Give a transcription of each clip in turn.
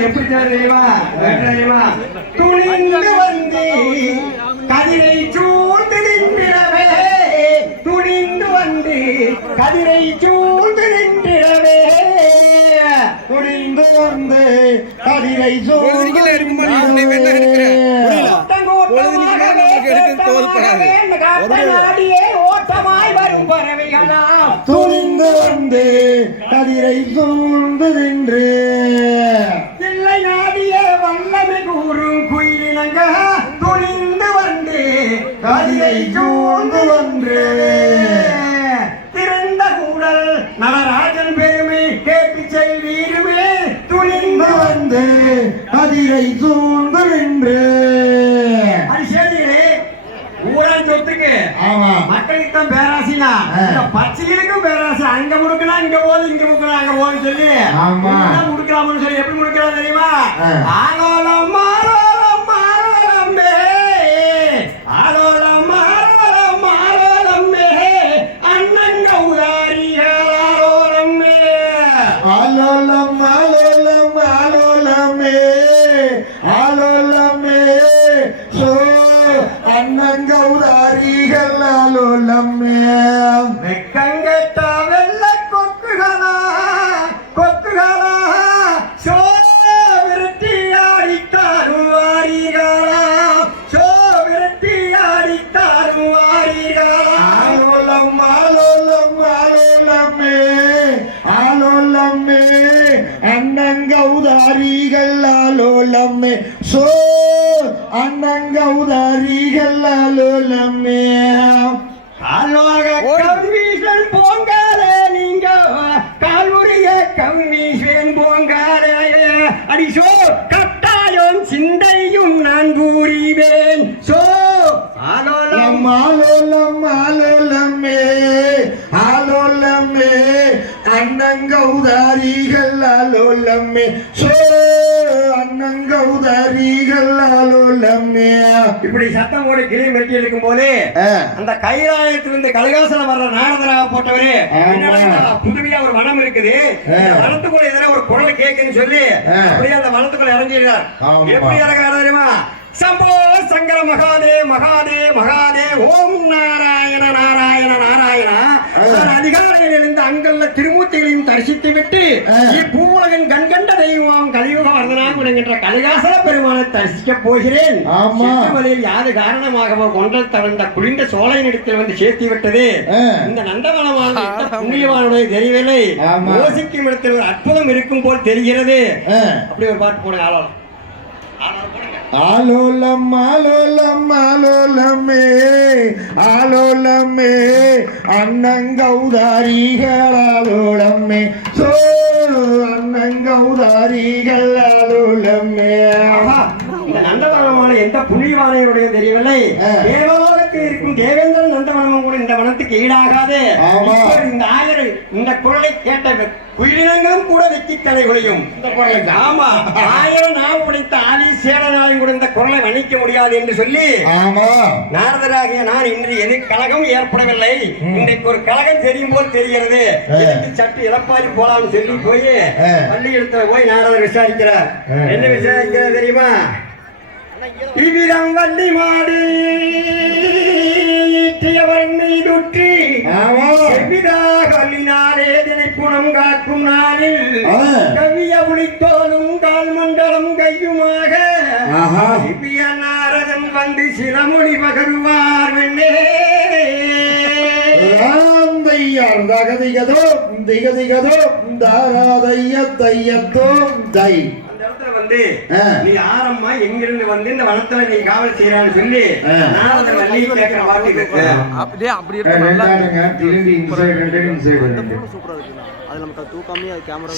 எப்படி தெரியுமா தெரியுமா துணிந்து வந்து கதிரை சூழ்ந்து நின்றிடவே துணிந்து வந்து கதிரை சூழ்ந்து நின்றிடவே துணிந்து வந்து கதிரை தோல்படாது. ஓட்டமாய் வரும் பறவைகளாம். துணிந்து வந்து கதிரை சூழ்ந்து நின்று இல்லை நாடிய வல்லமை கூறும் குயிலினங்க. துணிந்து வந்து கதிரை சூழ்ந்து வந்து. திறந்த கூடல் நடராஜன் பெருமை கேட்டு செல்வீருமே துணிந்து வந்து கதிரை சூழ்ந்து நின்று. ஆமா மக்களுக்கு தான் பேராசினா. இந்த பச்சைகளுக்கும் பேராசி அங்க முடுக்கனா இங்க போது இங்க முடுக்கனா அங்க போது சொல்லி ஆமா. முடுக்கலாம்னு சொல்லி எப்படி முடுக்கலாம் தெரியுமா ஆ. சோ அண்ணங்கௌதாரிகள் ஆலோலமே கால்வாக கம்மிஷன் போங்காலே நீங்க. கால்முறிய கம்மிஷன் போங்காலே அடிசோ கட்டாயம் சிந்தையும் நான் கூறிவேன். சோ ஆலோலம். ஆலோலம் ஆலோலமே ஆலோலமே அண்ணங்கௌதாரிகள் ஆலோலமே சோ அண்ணங்கௌதாரிகள் ஆலோலமே இப்படி சத்தம் போட கிளி மிரட்டி இருக்கும் போது. அந்த கைலாயத்திலிருந்து கலிகாசனம் வர்ற நாரதராக போட்டவரு புதுமையா ஒரு வனம் இருக்குது. வனத்துக்குள்ள எதனா ஒரு குரல் கேக்குன்னு சொல்லி. அப்படியே அந்த வனத்துக்குள்ள இறங்கிடுறார். எப்படி இறங்குறாரு தெரியுமா? சம்போ சங்கர மகாதே மகாதே மகாதே ஓம் நாராயண நாராயண நாராயண. அதிகாலையில் எழுந்து அங்கல்ல திருமூர்த்திகளையும் தரிசித்து விட்டு ஆ. இப்பூலகன் கண்கண்ட தெய்வம் கலியுக வர்தனாகுடன் என்ற கலிகாசல பெருமானை தரிசிக்க போகிறேன் யாது காரணமாகவோ கொண்டல் தவழ்ந்த குளிர்ந்த சோலை நிலத்தில் வந்து சேர்த்து விட்டது. இந்த நந்தவனமான புண்ணியவானுடைய தெரியவில்லை. யோசிக்கும் இடத்தில் ஒரு அற்புதம் இருக்கும் போல் தெரிகிறது. அப்படி ஒரு பாட்டு ஆளோலம் போடுங்க ஆலோலம் ஆலோலம் ஆலோலமே ஆலோலமே. அண்ணங்கௌதாரிகள் ஆலோலமே. சோ அண்ணங்கௌதாரிகள் ஆலோலமே. இந்த நந்தவனமான எந்த புண்ணியவானையுடைய தெரியவில்லை. ஆ. தேவலோகத்தில் இருக்கும் தேவேந்திரன் நந்தவனமும் கூட இந்த வனத்துக்கு ஈடாகாது. இந்த ஆயர் இந்த குரலை கேட்ட குயிலினங்களும் கூட வெக்கி தலை குரலை ஆமா. ஆயிரம் நாள் உடைத்த ஆதி சேடனாலையும் கூட இந்த குரலை வணிக்க முடியாது என்று சொல்லி நாரதராகிய நான் இன்று எது கழகம் ஏற்படவில்லை. இன்றைக்கு ஒரு கழகம் தெரியும் போல் தெரிகிறது. சற்று இழப்பாரி போலாம்னு சொல்லி போய். பள்ளியிடத்துல போய் நாரதர் விசாரிக்கிறார். என்ன விசாரிக்கிறார் தெரியுமா? இவ்விதம் வள்ளி மாடு. நாளில். கவிய புலித்தோலும் கால் மண்டலம் கையுமாக ஆஹா. திவ்ய நாரதன் வந்து சிலமொழி பகருவார் வெண்ணே தகதிகதோ திகதிகதோ தாராதைய தையத்தோ தை வந்து ஆ. நீ ஆரம்மா எங்கிருந்து வந்து இந்த வனத்துல நீ காவல் செய்யறான்னு சொல்லி ஆ. நாரதன் வள்ளி கேட்கிற பாட்டு இருக்கு அப்படியே அப்படி இருக்கு நல்லா ரெண்டாடுங்க திரும்பி இன்சைடு ரெண்டு இன்சைடு ரெண்டு சூப்பரா இருக்குண்ணா அது நமக்கு அது தூக்காமே அது கேமரா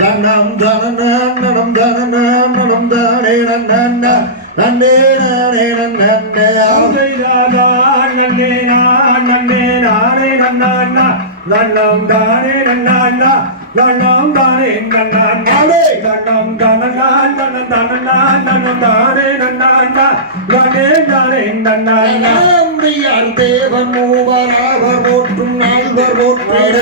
நன்னம் நன்னம் நன்னம் நன்னம் நன்னே நானே நன்னே நன்னே நான் நன்னே நானே நன்னா நன்னம் தானே நன்னா தனம் தானே தனனான் தனம் தானே நன்னான் தானே அம்பியார் தேவன் மூவர் அவர் போற்றும் நால்வர் போற்றிட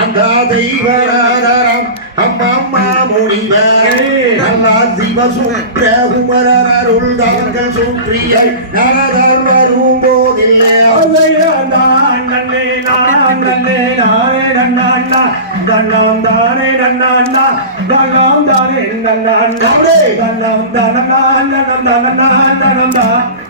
அந்த தெய்வராதரம் அம்மம்மா முனிவர். நல்லா சிவசூற்ற குமரர் அருள் தாங்கள் சுற்றிய நரதர் வரும் போதில்லை நான் நன்னே நான் நன்னே நானே தானே தானே. தனம் தனம் தனம் தான்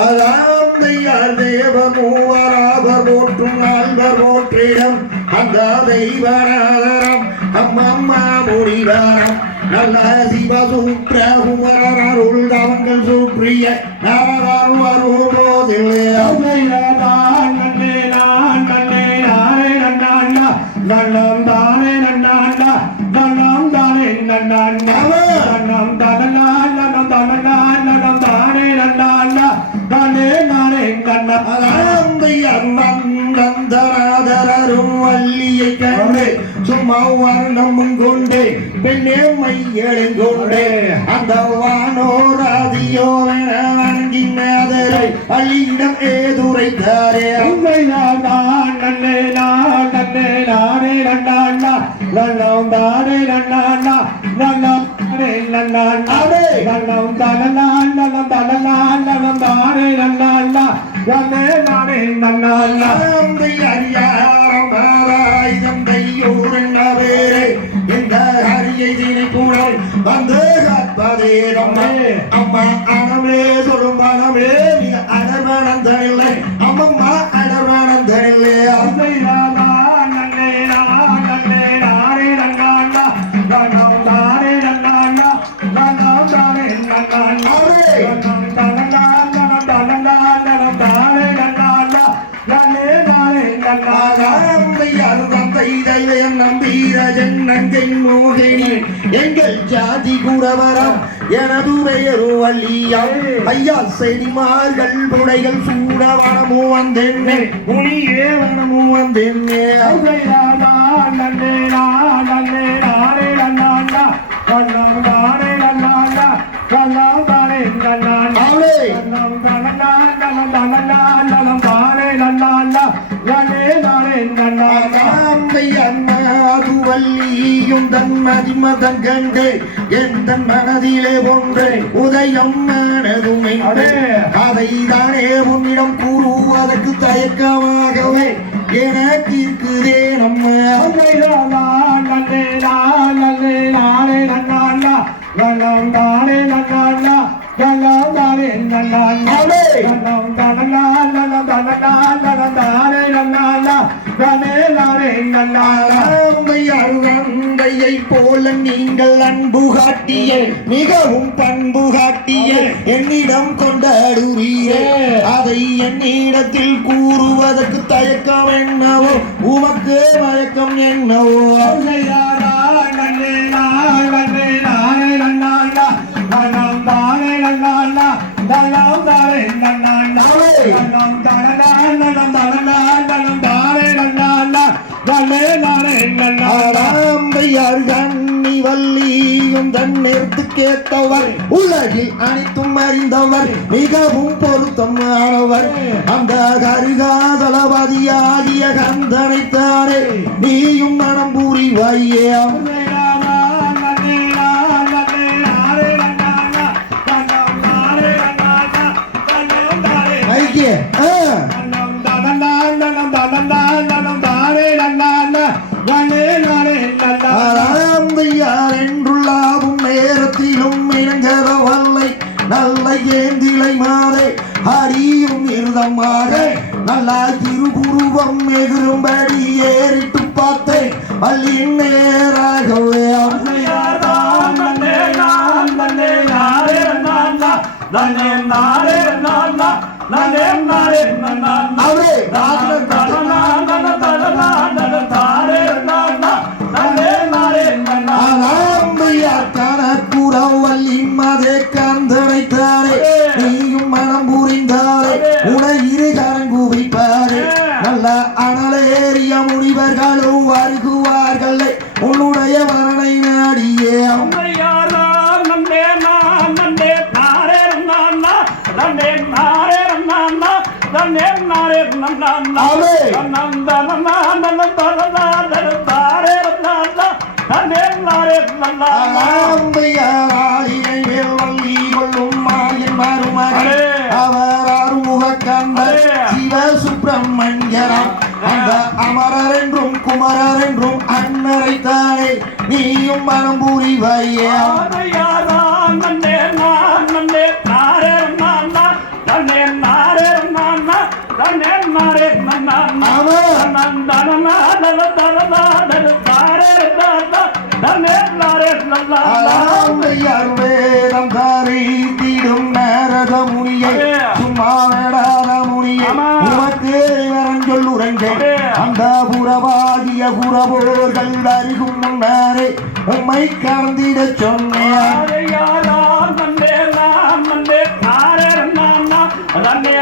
அதாந்தையார் தேவ மூவர் அவர் போற்றும் நால்வர் போற்றிடம். அந்த தெய்வராதரம் அம்மம்மா முனிவரம். நல்ல சிவசூற்ற குமரர் அருள் தாங்கள் சுற்றிய நரதர் வரும் போதில்லை நான் நன்னே நான் நன்னே நானே நன்னான் தனம் தானே நன்னான் தனம் தானே நன்னான் மையலும் கொண்டு அந்த வானோராதியோ வணங்கி மேதரை பள்ளியிடம் ஏதுரைத்தாரே. உண்மைதான் நான் நன்னே நான் நன்னே நானே நன்னான் தனம் தானே நன்னான் தனம் தானே நன்னான் அடே. தனம் தனனான் தனம் தனனான் தனம் தானே நன்னான் தானே நானே ஆராயுதம் இந்த ஹரியை தினை கூட வந்து காப்பதே அம்மா. அம்மா அனமே சொல்லும் மிக அடர்வனம் தனில்லை அம்மம்மா தனில்லை எங்கள் ஜாதி குறவரம் எனது பெயரு வள்ளியம். ஐயா செடிமார்கள் புடைகள் சூட வனமோ வந்தென்னே. முனியே வனமோ வந்தென்னே. அவளே ஆராந்தை வள்ளியும் தன் மதிமதம் கண்டு என் தன் மனதிலே ஒன்று உதயம் மனதுமை. அதை தானே உன்னிடம் கூறுவதற்கு தயக்கமாகவே எனக்கு இருக்குதே நம்ம அருந்தையை போல நீங்கள் அன்பு காட்டிய மிகவும் பண்பு காட்டிய என்னிடம் கொண்டாடுறீரே அதை என்னிடத்தில் கூறுவதற்கு தயக்கம் என்னவோ உமக்கு மயக்கம் என்னவோ அல்லையா? தன்னிறுத்து கேட்டவர் உலகில் அனைத்தும் அறிந்தவர் மிகவும் பொருத்தமானவர் அந்த கருகாதளபதியாகிய கந்தனைத்தானே நீயும் மனம் புரிவாயே ஐக்கிய இருதம் மாறே நல்லா திருபுருவம் எகிரும்படி ஏறிட்டு பார்த்தேன். பள்ளியின் நேராகவே அவரே. நல்ல அனலேறிய முனிவர்களும் வருகுவார்கள். உன்னுடைய மரணை நாடியே. அவர் அடே. சிவ சுப்பிரமணியரம் அந்த அமரர் என்றும் குமரர் என்றும் அன்னரை தானே நீயும் மனம் புரிவையா நன்னா தாரே தரித்திடும் நாரத முனியை. சும்மா ஆமா. உமக்கு வரன் சொல்லுரைங்க அடே. அந்த புறவாகிய புறவோர்கள் அருகும் முன்னாரே உம்மை கலந்திட சொன்னேன். ஆதையாரா நன்னே நான் நாரே நன்னா தன்னே